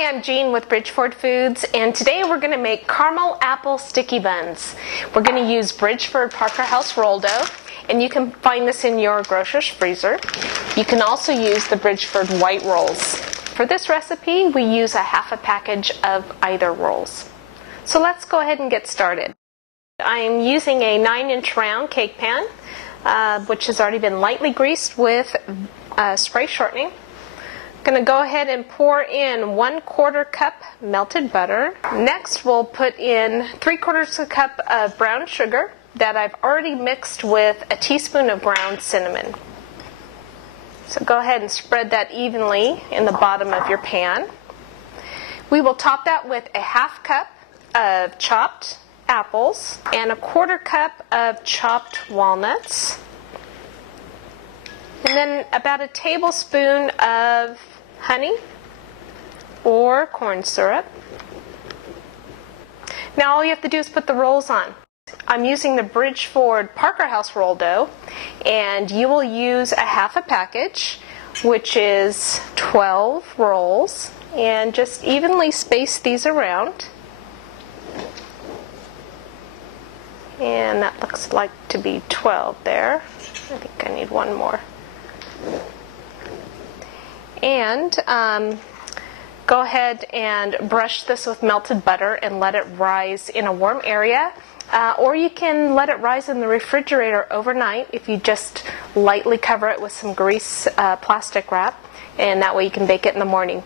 Hi, I'm Jean with Bridgford Foods, and today we're going to make caramel apple sticky buns. We're going to use Bridgford Parker House roll dough, and you can find this in your grocer's freezer. You can also use the Bridgford white rolls. For this recipe, we use a half a package of either rolls. So let's go ahead and get started. I'm using a 9-inch round cake pan, which has already been lightly greased with spray shortening. I'm going to go ahead and pour in 1/4 cup melted butter. Next we'll put in 3/4 cup of brown sugar that I've already mixed with a teaspoon of ground cinnamon. So go ahead and spread that evenly in the bottom of your pan. We will top that with a 1/2 cup of chopped apples and a 1/4 cup of chopped walnuts. And then about a tablespoon of honey or corn syrup. Now all you have to do is put the rolls on. I'm using the Bridgford Parker House roll dough, and you will use a half a package, which is 12 rolls, and just evenly space these around. And that looks like to be 12 there. I think I need one more. And go ahead and brush this with melted butter and let it rise in a warm area. Or you can let it rise in the refrigerator overnight if you just lightly cover it with some grease plastic wrap, and that way you can bake it in the morning.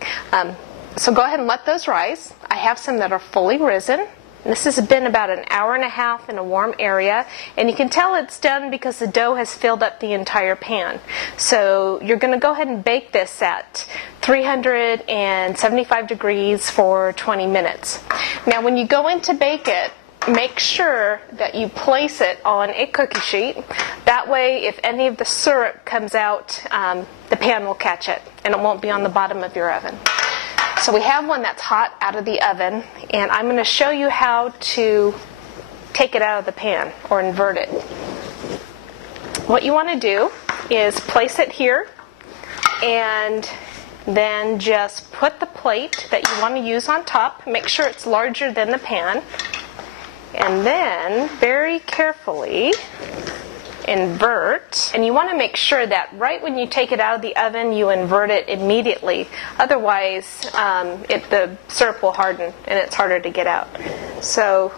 So go ahead and let those rise. I have some that are fully risen. This has been about an hour and a half in a warm area, and you can tell it's done because the dough has filled up the entire pan. So you're going to go ahead and bake this at 375 degrees for 20 minutes. Now when you go in to bake it, make sure that you place it on a cookie sheet. That way if any of the syrup comes out, the pan will catch it and it won't be on the bottom of your oven. So we have one that's hot out of the oven, and I'm going to show you how to take it out of the pan or invert it. What you want to do is place it here and then just put the plate that you want to use on top. Make sure it's larger than the pan, and then very carefully invert. And you want to make sure that right when you take it out of the oven you invert it immediately, otherwise the syrup will harden and it's harder to get out. So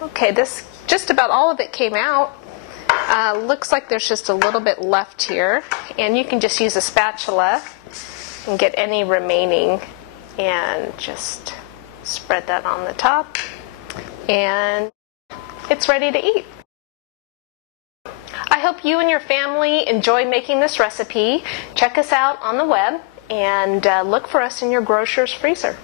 okay, this just about all of it came out. Looks like there's just a little bit left here, and you can just use a spatula and get any remaining and just spread that on the top, and it's ready to eat. I hope you and your family enjoy making this recipe. Check us out on the web and look for us in your grocer's freezer.